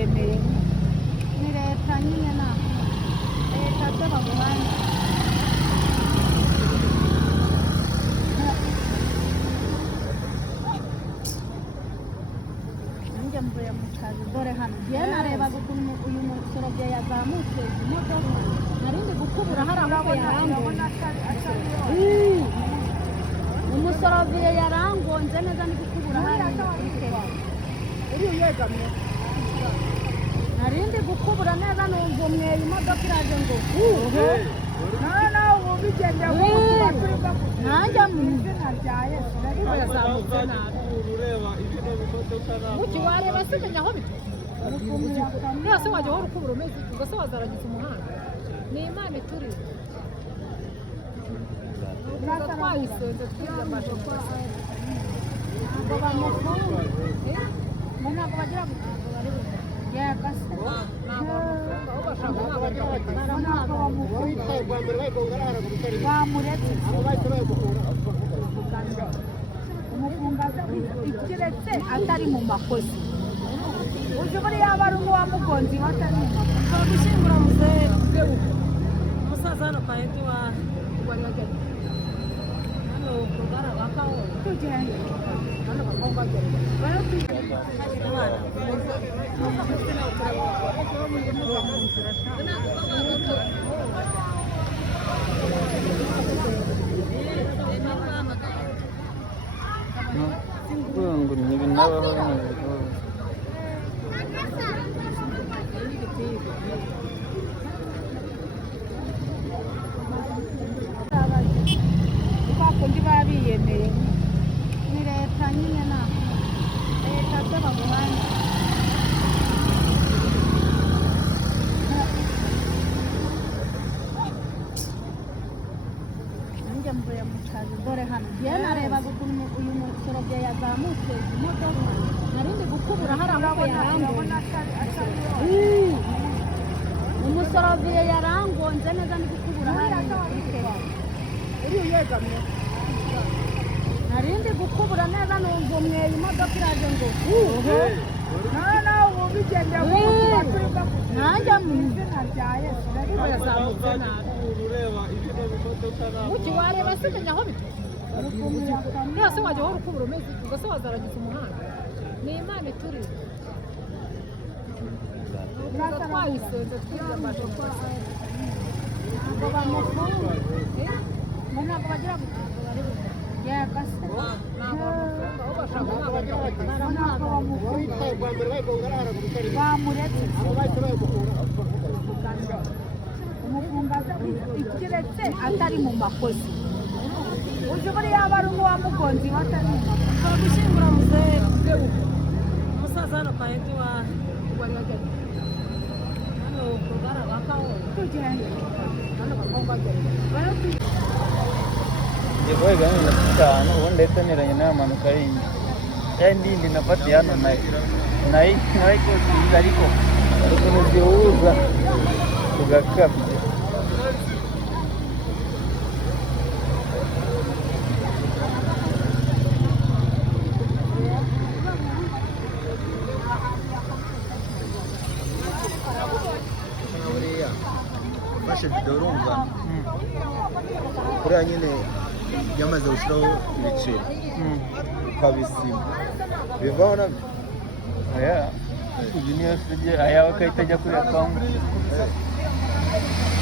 babiyemeye ni leta nyine na leta z'abaguhanda nanjye mvuye mu kazi dore hano ngiye narebaga ukuntu uyu musoro bya yazamutse imodoka narindi gukubura hari amaboko yarangonze umusoro bya yarangonze neza ndi gukubura hari uri uyegamye narindi gukubura neza numva umweye imodoka iraje ngo nawe ubu bigenda nanjye mu izina rya Yesu nariko yazamutse nabi muki wareba se menya aho bitu yose wajya wari ukubura umeze ubwo se wazaragiza umuhanda ni Imana ituri twayisenze twiza amashusho ngo bamufunge ntabwo bagira gutunga bari yagase bamuretse umufungaza ikiretse atari mu makosa uje buriya yaba ari uwamugonze atari mu makosa gushyingura muzehe umusaza hano kwa Edi wari wageze hano kurwara bakaho tugende hano bakobwa bageze ngo ni ibinaba kundi babiyemeye ni leta nyine na leta z'abaguhanda nanjye mvuye mu kazi dore hano ngiye narebaga ukuntu uyu musoro bya yazamutse imodoka narindi gukubura hari amaboko yarangonze umusoro bya yarangonze neza ndi gukubura hari uri uyegamye narindi gukubura neza numva umweye imodoka iraje ngo nawe ubu bigenda nanjye mu izina rya Yesu nariko yazamutse nabi muki wareba se menya aho bitu yose wajya wari ukubura umeze ubwo se wazaragiza umuhanda ni Imana ituri twayisenze twiza amashusho ngo bamufunge ntabwo bagira gutunga bari yagase bamuretse umufungaza ikiretse atari mu makosa uje buriya yaba ari uwamugonze atari mu makosa gushyingura muzehe umusaza hano kwa Edi wari wageze hano kurwara bakaho tugende hano bakobwa bageze Jeboe gani na tano ubundi leta niranye n'amanuka yindi yindi nafati hano nayi ko ariko zihuza tugakabye fashe video urumva kuriya nyine yamaze gushyiraho ibiciro ukabisima bivaho nabyo iyi niyo sije ayawe akahita ajya kuri akawunti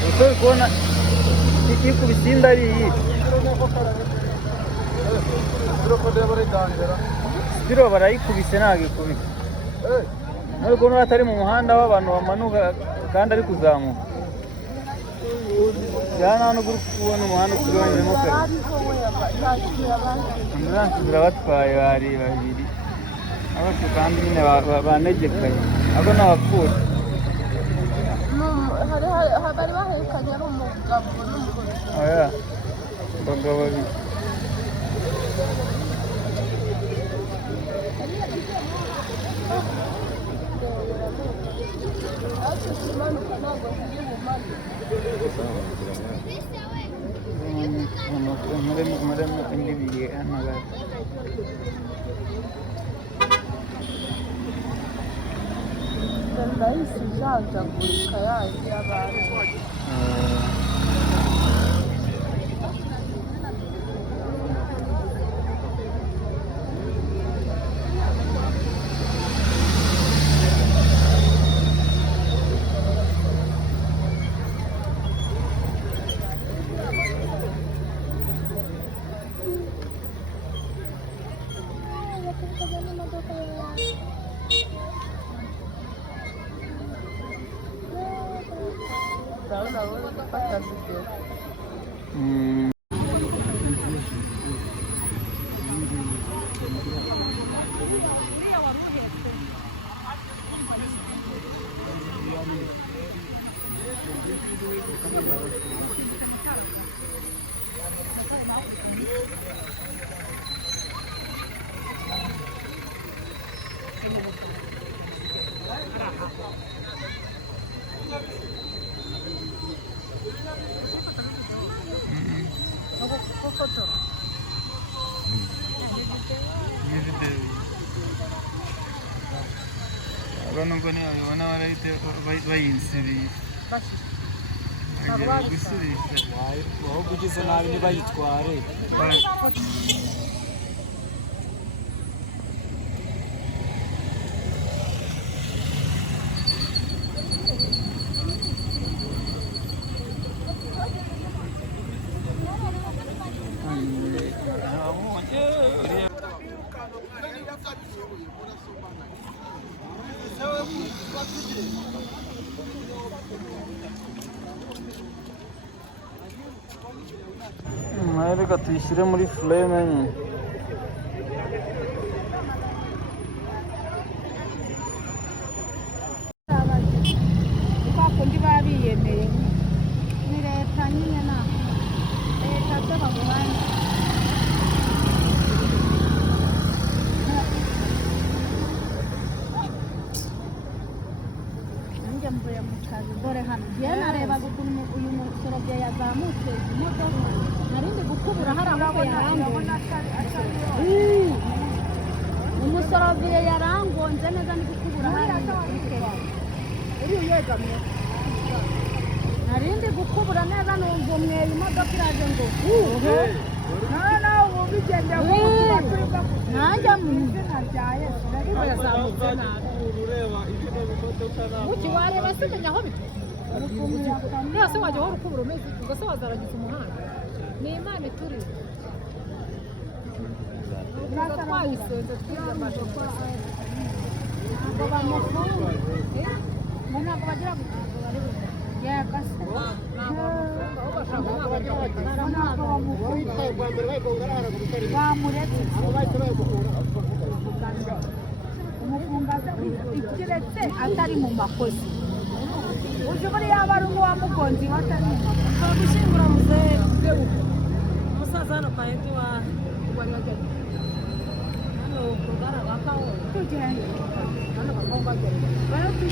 ushobora kubona ikikubise inda ari iyi sitiro barayikubise ntabwo ikubise nubwo n'uwo atari mu muhanda w'abantu bamanuka kandi ari kuzamuka cyane hano uri kubona umuhanda ukigabanyijemo kabiri ambulanse zirabatwaye bari babiri abafite kandi nyine banegekaye abo ni abapfuye bari bahekanye ari umugabo n'umugore abagabo babiri Marami indi bigyan na lahat. ndahise ijajagurika yandi y'abantu. Ndabona bari gufata video. Abantu ngo ni abibona barahita bayinsibira bagiye gusubiza aho kugize nabi ntibayitware. reka tuyishyire muri flame nyine. Kwa kundi babiyemeye ni leta nyine na leta z'abamuhanda. Nanjye mvuye mu kazi dore hano njye narebaga ukuntu uyu musorobye yazamutse imodoka narindi gukubura hari amaboko yarangona. Umusorobye yarangonze neza ndi gukubura hari uri uyegamye narindi gukubura neza numva umweye imodoka iraje ngo nawe ubu bigendera nanjye mu izina rya Yesu ariko yazamutse nabi uki wareba se menya aho bituye yose wajya wari ukubura umeze ubwo se wazarangiza umuhanda ni Imana ituri twayisenze twize amajopo ngo bamufunge ngo ntabwo bagira gufunga bari yagase bamuretse umufungaza ikiretse atari mu makosa uje buriya yaba ari uwamugonzi watari mu makosa gushyingura muzehe umusaza hano kwa Edi wa wari wageze hano ku rugara rwa Kawo tugende hano bakobwa bageze